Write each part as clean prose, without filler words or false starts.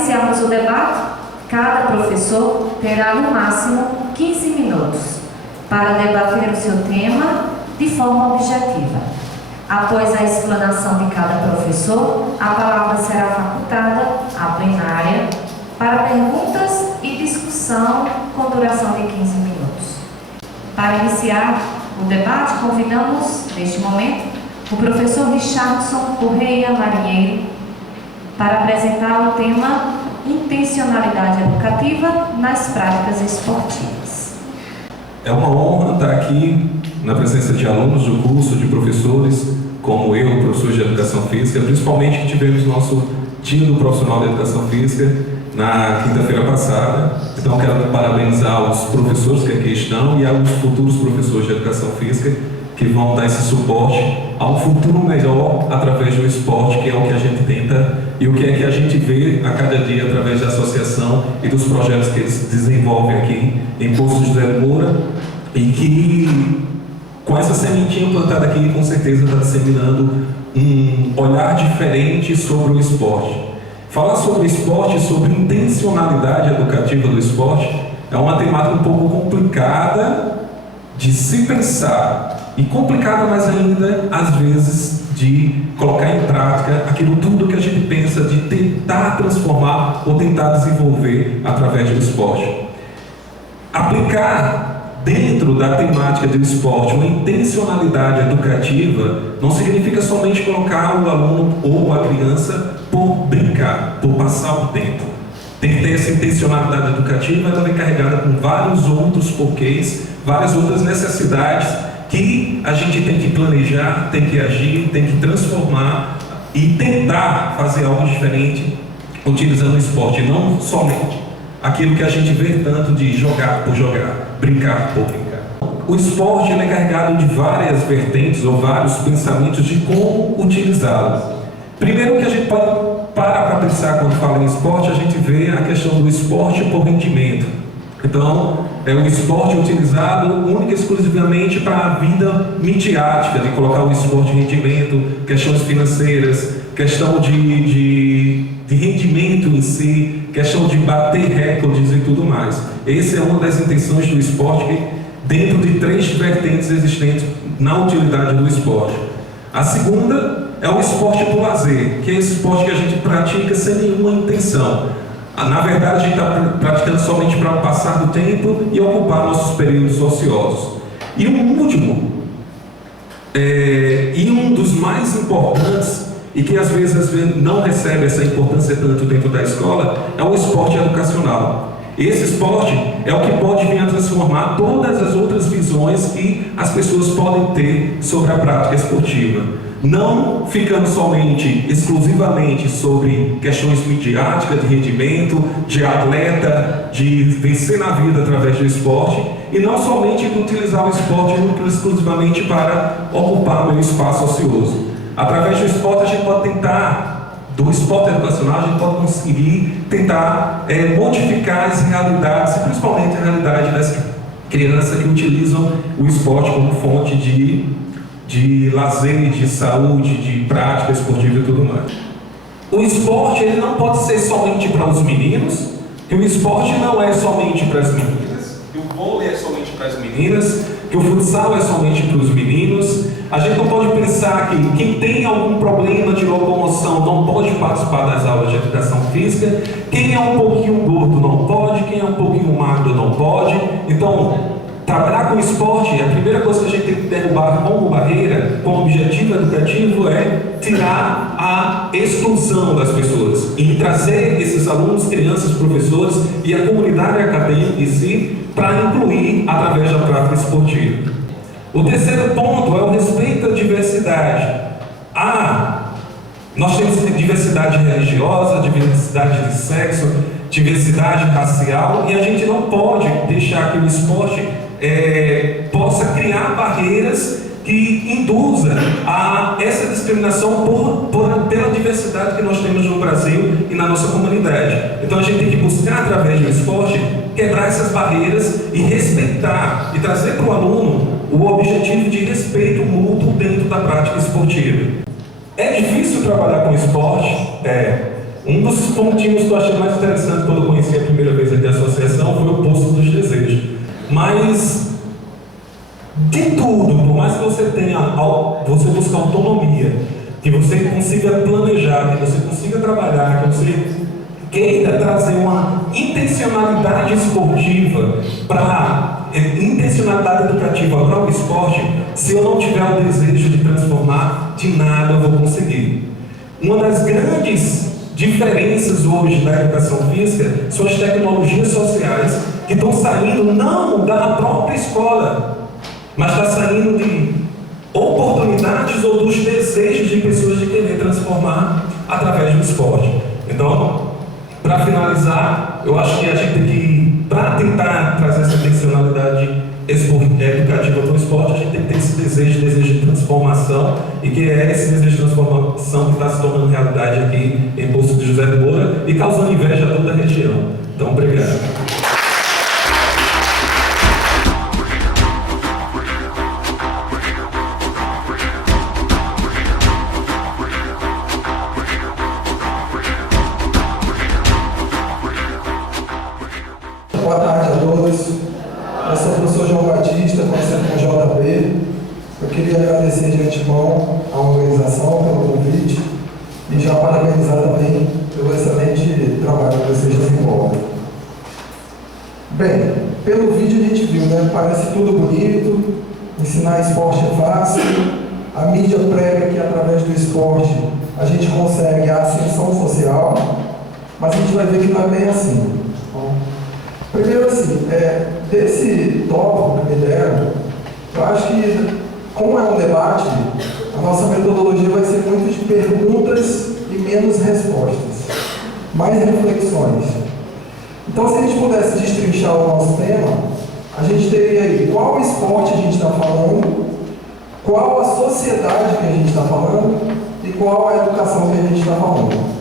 iniciarmos o debate, cada professor terá no máximo 15 minutos para debater o seu tema de forma objetiva. Após a explanação de cada professor, a palavra será facultada à plenária para perguntas e discussão com duração de 15 minutos. Para iniciar o debate, convidamos, neste momento, o professor Richardson Correia Marinheiro para apresentar o tema Intencionalidade Educativa nas Práticas Esportivas. É uma honra estar aqui na presença de alunos do curso, de professores, como eu, professor de Educação Física, principalmente que tivemos nosso dia do profissional de Educação Física na quinta-feira passada. Então, quero parabenizar os professores que aqui estão e aos futuros professores de Educação Física que vão dar esse suporte a um futuro melhor através do esporte, que é o que a gente tenta e o que é que a gente vê a cada dia através da associação e dos projetos que eles desenvolvem aqui em Poço José de Moura, e que com essa sementinha plantada aqui, com certeza está disseminando um olhar diferente sobre o esporte. Falar sobre esporte, sobre intencionalidade educativa do esporte, é uma temática um pouco complicada de se pensar, e complicada mais ainda, às vezes, de colocar em prática aquilo tudo que a gente pensa de tentar transformar ou tentar desenvolver através do esporte. Aplicar dentro da temática do esporte uma intencionalidade educativa não significa somente colocar o aluno ou a criança por brincar, por passar o tempo. Tem que ter essa intencionalidade educativa, ela vem carregada com vários outros porquês, várias outras necessidades que a gente tem que planejar, tem que agir, tem que transformar e tentar fazer algo diferente utilizando o esporte, não somente aquilo que a gente vê tanto de jogar por jogar, brincar por brincar. O esporte é carregado de várias vertentes ou vários pensamentos de como utilizá-lo. Primeiro que a gente pode parar para pensar quando fala em esporte, a gente vê a questão do esporte por rendimento. Então, é um esporte utilizado única e exclusivamente para a vida midiática, de colocar o esporte em rendimento, questões financeiras, questão de rendimento em si, questão de bater recordes e tudo mais. Essa é uma das intenções do esporte dentro de 3 vertentes existentes na utilidade do esporte. A segunda é o esporte por lazer, que é esse esporte que a gente pratica sem nenhuma intenção. Na verdade, a gente está praticando somente para passar do tempo e ocupar nossos períodos ociosos. E um último, e um dos mais importantes, e que às vezes não recebe essa importância tanto dentro da escola, é o esporte educacional. Esse esporte é o que pode vir a transformar todas as outras visões que as pessoas podem ter sobre a prática esportiva. Não ficando somente, exclusivamente sobre questões midiáticas, de rendimento, de atleta, de vencer na vida através do esporte, e não somente de utilizar o esporte exclusivamente para ocupar o meu espaço ocioso. Através do esporte a gente pode tentar, do esporte educacional, a gente pode conseguir tentar modificar as realidades, principalmente a realidade das crianças que utilizam o esporte como fonte de lazer, de saúde, de prática esportiva e tudo mais. O esporte ele não pode ser somente para os meninos, que o esporte não é somente para as meninas, que o vôlei é somente para as meninas, que o futsal é somente para os meninos. A gente não pode pensar que quem tem algum problema de locomoção não pode participar das aulas de educação física, quem é um pouquinho gordo não pode, quem é um pouquinho magro não pode. Então, trabalhar com esporte, a primeira coisa que a gente tem que derrubar como barreira, como objetivo educativo, é tirar a exclusão das pessoas e trazer esses alunos, crianças, professores e a comunidade acadêmica em si para incluir através da prática esportiva. O terceiro ponto é o respeito à diversidade. Nós temos diversidade religiosa, diversidade de sexo, diversidade racial, e a gente não pode deixar que o esporte possa criar barreiras que induza a essa discriminação pela diversidade que nós temos no Brasil e na nossa comunidade. Então a gente tem que buscar, através do esporte, quebrar essas barreiras e respeitar, e trazer para o aluno o objetivo de respeito mútuo dentro da prática esportiva. É difícil trabalhar com esporte? Um dos pontinhos que eu achei mais interessante quando eu conheci a primeira vez aqui a associação foi o Poço dos Desejos. Mas, de tudo, por mais que você tenha, você buscar autonomia, que você consiga planejar, que você consiga trabalhar, que você queira trazer uma intencionalidade esportiva intencionalidade educativa para o esporte, se eu não tiver o desejo de transformar, de nada eu vou conseguir. Uma das grandes diferenças hoje da educação física são as tecnologias sociais que estão saindo não da própria escola, mas está saindo de oportunidades ou dos desejos de pessoas de querer transformar através do esporte. Então, para finalizar, eu acho que a gente tem que, para tentar trazer essa intencionalidade educativa para o esporte, a gente tem que ter esse desejo de transformação, e que é esse desejo de transformação que está se tornando realidade aqui em Poço de José de Moura e causando inveja a toda a região. Então, obrigado. Boa tarde a todos. Eu sou o professor João Batista, conhecido como JB. Eu queria agradecer de antemão à organização pelo convite e já parabenizar também pelo excelente trabalho que vocês desenvolvem. Bem, pelo vídeo a gente viu, né? Parece tudo bonito, ensinar esporte é fácil, a mídia prega que através do esporte a gente consegue a ascensão social, mas a gente vai ver que não é bem assim. Primeiro, assim, desse tópico que me deram, eu acho que, como é um debate, a nossa metodologia vai ser muito de perguntas e menos respostas, mais reflexões. Então, se a gente pudesse destrinchar o nosso tema, a gente teria aí qual esporte a gente está falando, qual a sociedade que a gente está falando e qual a educação que a gente está falando.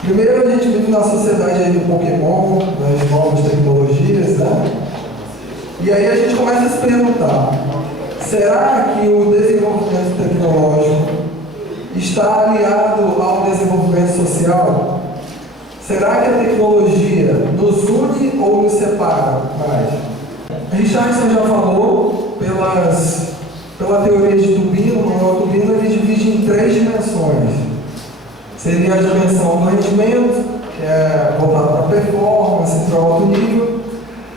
Primeiro, a gente vive na sociedade aí do Pokémon, das novas tecnologias, né? E aí a gente começa a se perguntar, será que o desenvolvimento tecnológico está aliado ao desenvolvimento social? Será que a tecnologia nos une ou nos separa mais? Richardson já falou, pela teoria de Tubino, o Manuel Tubino, ele divide em 3 dimensões. Seria a dimensão do rendimento, que é voltada para performance, para alto nível,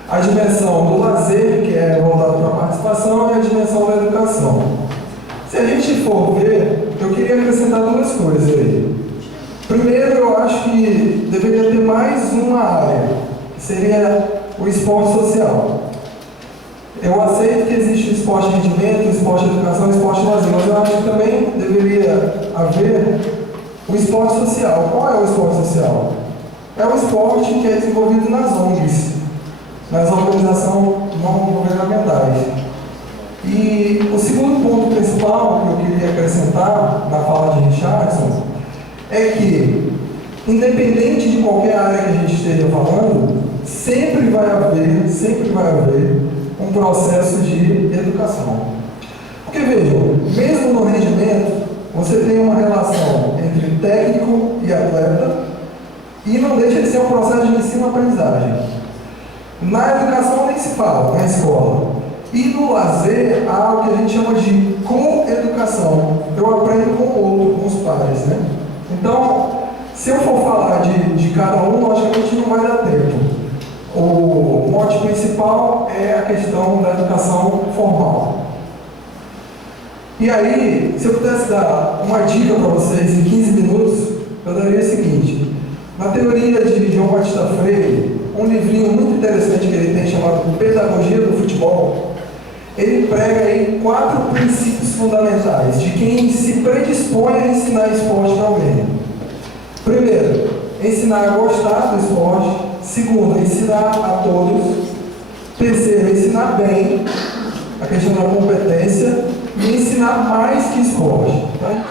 a dimensão do lazer, que é voltada para a participação, e a dimensão da educação. Se a gente for ver, eu queria acrescentar 2 coisas aí. Primeiro, eu acho que deveria ter mais uma área, que seria o esporte social. Eu aceito que existe o esporte de rendimento, o esporte de educação e o esporte de lazer, mas eu acho que também deveria haver o esporte social. Qual é o esporte social? É o esporte que é desenvolvido nas ONGs, nas organizações não governamentais. E o segundo ponto principal que eu queria acrescentar na fala de Richardson é que, independente de qualquer área que a gente esteja falando, sempre vai haver um processo de educação. Porque vejam, mesmo no rendimento, você tem uma relação entre técnico e atleta e não deixa de ser um processo de ensino-aprendizagem. Na educação nem se fala, na escola. E no lazer há o que a gente chama de co-educação. Eu aprendo com o outro, com os pares, né? Então, se eu for falar de cada um, logicamente não vai dar tempo. O mote principal é a questão da educação formal. E aí, se eu pudesse dar uma dica para vocês em 15 minutos, eu daria o seguinte. Na teoria de João Batista Freire, um livrinho muito interessante que ele tem chamado Pedagogia do Futebol, ele prega aí 4 princípios fundamentais de quem se predispõe a ensinar esporte para alguém. Primeiro, ensinar a gostar do esporte. Segundo, ensinar a todos. Terceiro, ensinar bem, a questão da competência. E ensinar mais que esporte. Tá?